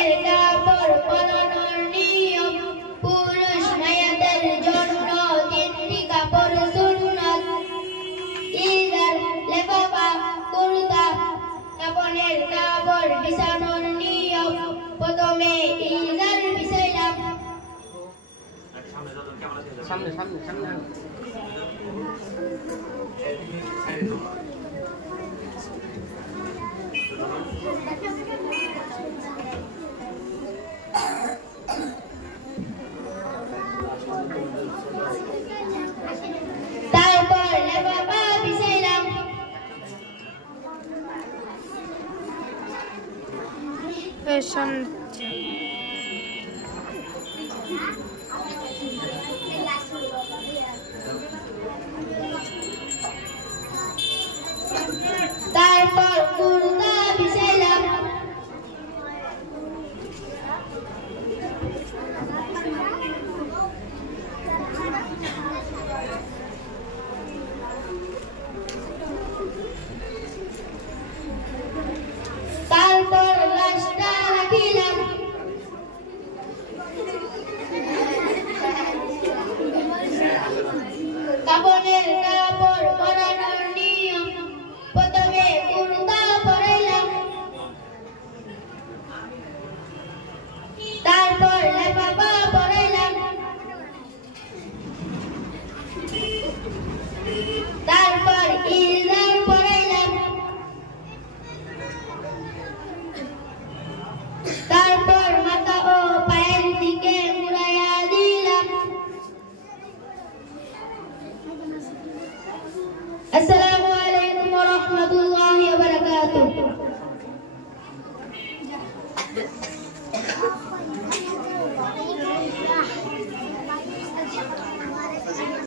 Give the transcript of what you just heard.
কাপনের কাপড় পরানোর নিয়ম পুরুষ মায়াদের জন্য তিনটি কাপড় সুন্নাত ইজার লেফাফা কুর্তা কাপনের কাপড় বিছানোর নিয়ম প্রথমে ইজার বিছাইলাম সামনে সামনে সামনে তারপর লেফাফা বিছাইলাম তারপর কুর্তা বিছাইলাম তারপর লাশটা রাখিলাম কাপনের কাপড় পরানোর নিয়ম প্রথমে কুর্তা পরাইলাম তারপর লেফাফা পরাইলাম তারপর ইজার পরাইলাম তারপর মাথা ও পায়ের দিকে মুড়াইয়া দিলাম আসসালামু